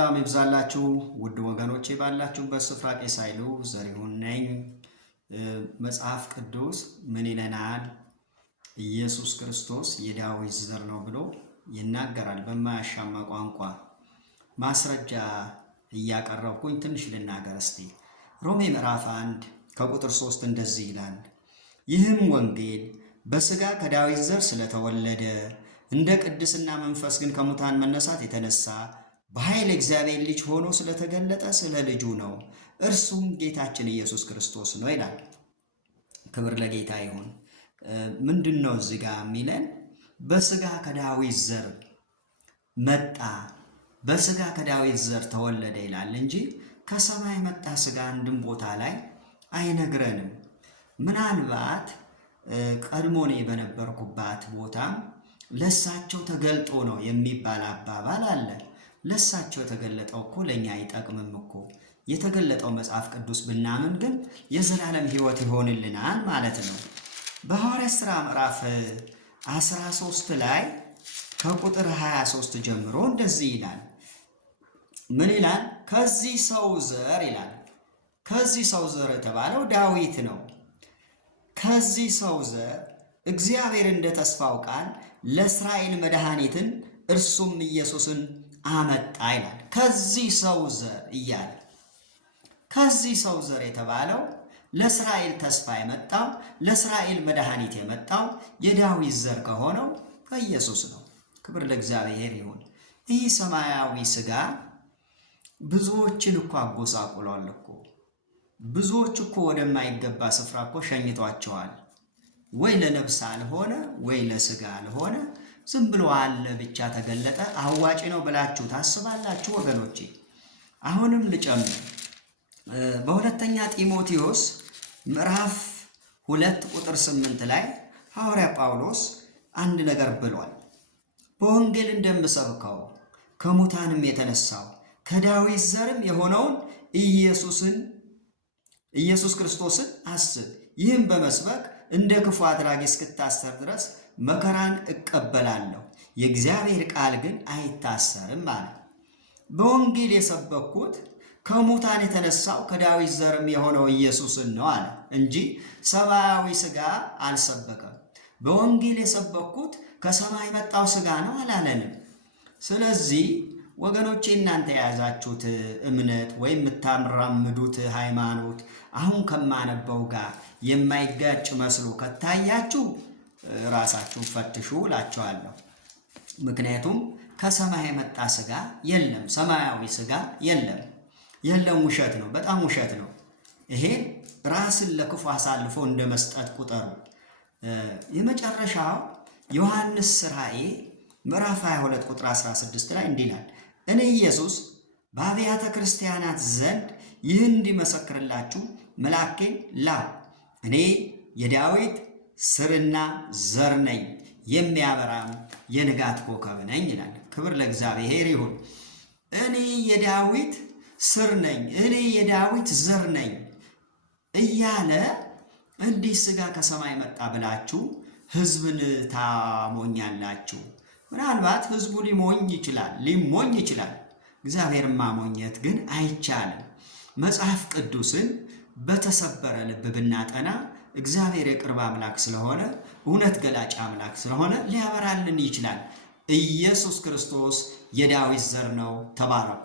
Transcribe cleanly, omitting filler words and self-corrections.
ሰላም ይብዛላችሁ ውድ ወገኖቼ ባላችሁበት ስፍራ ቄስ ኃይሉ ዘሪሁን ነኝ። መጽሐፍ ቅዱስ ምን ይለናል? ኢየሱስ ክርስቶስ የዳዊት ዘር ነው ብሎ ይናገራል። በማያሻማ ቋንቋ ማስረጃ እያቀረብኩኝ ትንሽ ልናገር እስቲ። ሮሜ ምዕራፍ 1 ከቁጥር 3 እንደዚህ ይላል፣ ይህም ወንጌል በሥጋ ከዳዊት ዘር ስለተወለደ እንደ ቅድስና መንፈስ ግን ከሙታን መነሳት የተነሳ በኃይል እግዚአብሔር ልጅ ሆኖ ስለተገለጠ ስለ ልጁ ነው፣ እርሱም ጌታችን ኢየሱስ ክርስቶስ ነው ይላል። ክብር ለጌታ ይሁን። ምንድነው እዚህ ጋር የሚለን? በሥጋ ከዳዊት ዘር መጣ፣ በሥጋ ከዳዊት ዘር ተወለደ ይላል እንጂ ከሰማይ መጣ ሥጋ አንድም ቦታ ላይ አይነግረንም። ምናልባት ቀድሞኔ በነበርኩባት ቦታ ለሳቸው ተገልጦ ነው የሚባል አባባል አለ። ለሳቸው የተገለጠው እኮ ለኛ አይጠቅምም እኮ። የተገለጠው መጽሐፍ ቅዱስ ብናምን ግን የዘላለም ሕይወት ይሆንልናል ማለት ነው። በሐዋርያት ሥራ ምዕራፍ 13 ላይ ከቁጥር 23 ጀምሮ እንደዚህ ይላል። ምን ይላል? ከዚህ ሰው ዘር ይላል። ከዚህ ሰው ዘር የተባለው ዳዊት ነው። ከዚህ ሰው ዘር እግዚአብሔር እንደ ተስፋው ቃል ለእስራኤል መድኃኒትን እርሱም ኢየሱስን አመጣ ይላል። ከዚህ ሰው ዘር እያለ ከዚህ ሰው ዘር የተባለው ለእስራኤል ተስፋ የመጣው ለእስራኤል መድኃኒት የመጣው የዳዊት ዘር ከሆነው ከኢየሱስ ነው። ክብር ለእግዚአብሔር ይሁን። ይህ ሰማያዊ ሥጋ ብዙዎችን እኮ አጎሳቁሏል እኮ። ብዙዎች እኮ ወደማይገባ ስፍራ እኮ ሸኝቷቸዋል። ወይ ለነፍስ አልሆነ ወይ ለሥጋ አልሆነ፣ ዝም ብሎ አለ ብቻ ተገለጠ። አዋጭ ነው ብላችሁ ታስባላችሁ ወገኖቼ? አሁንም ልጨምር። በሁለተኛ ጢሞቴዎስ ምዕራፍ 2 ቁጥር 8 ላይ ሐዋርያ ጳውሎስ አንድ ነገር ብሏል። በወንጌል እንደምሰብከው ከሙታንም የተነሳው ከዳዊት ዘርም የሆነውን ኢየሱስ ክርስቶስን አስብ። ይህም በመስበክ እንደ ክፉ አድራጊ እስክታሰር ድረስ መከራን እቀበላለሁ፣ የእግዚአብሔር ቃል ግን አይታሰርም አለ። በወንጌል የሰበኩት ከሙታን የተነሳው ከዳዊት ዘርም የሆነው ኢየሱስን ነው አለ እንጂ ሰማያዊ ሥጋ አልሰበከም። በወንጌል የሰበኩት ከሰማይ መጣው ሥጋ ነው አላለንም። ስለዚህ ወገኖቼ እናንተ የያዛችሁት እምነት ወይም የምታራምዱት ሃይማኖት አሁን ከማነበው ጋር የማይጋጭ መስሎ ከታያችሁ ራሳችሁን ፈትሹ እላችኋለሁ። ምክንያቱም ከሰማይ የመጣ ሥጋ የለም፣ ሰማያዊ ሥጋ የለም። ውሸት ነው፣ በጣም ውሸት ነው። ይሄ ራስን ለክፉ አሳልፎ እንደ መስጠት ቁጠሩ። የመጨረሻው ዮሐንስ ራእይ ምዕራፍ 22 ቁጥር 16 ላይ እንዲህ ይላል፣ እኔ ኢየሱስ በአብያተ ክርስቲያናት ዘንድ ይህን እንዲመሰክርላችሁ መልአኬን ላኩ። እኔ የዳዊት ስርና ዘር ነኝ፣ የሚያበራም የንጋት ኮከብ ነኝ ይላል። ክብር ለእግዚአብሔር ይሁን። እኔ የዳዊት ስር ነኝ፣ እኔ የዳዊት ዘር ነኝ እያለ እንዲህ ሥጋ ከሰማይ መጣ ብላችሁ ሕዝብን ታሞኛላችሁ። ምናልባት ሕዝቡ ሊሞኝ ይችላል። እግዚአብሔርን ማሞኘት ግን አይቻልም። መጽሐፍ ቅዱስን በተሰበረ ልብ ብናጠና እግዚአብሔር የቅርብ አምላክ ስለሆነ፣ እውነት ገላጭ አምላክ ስለሆነ ሊያበራልን ይችላል። ኢየሱስ ክርስቶስ የዳዊት ዘር ነው። ተባረኩ።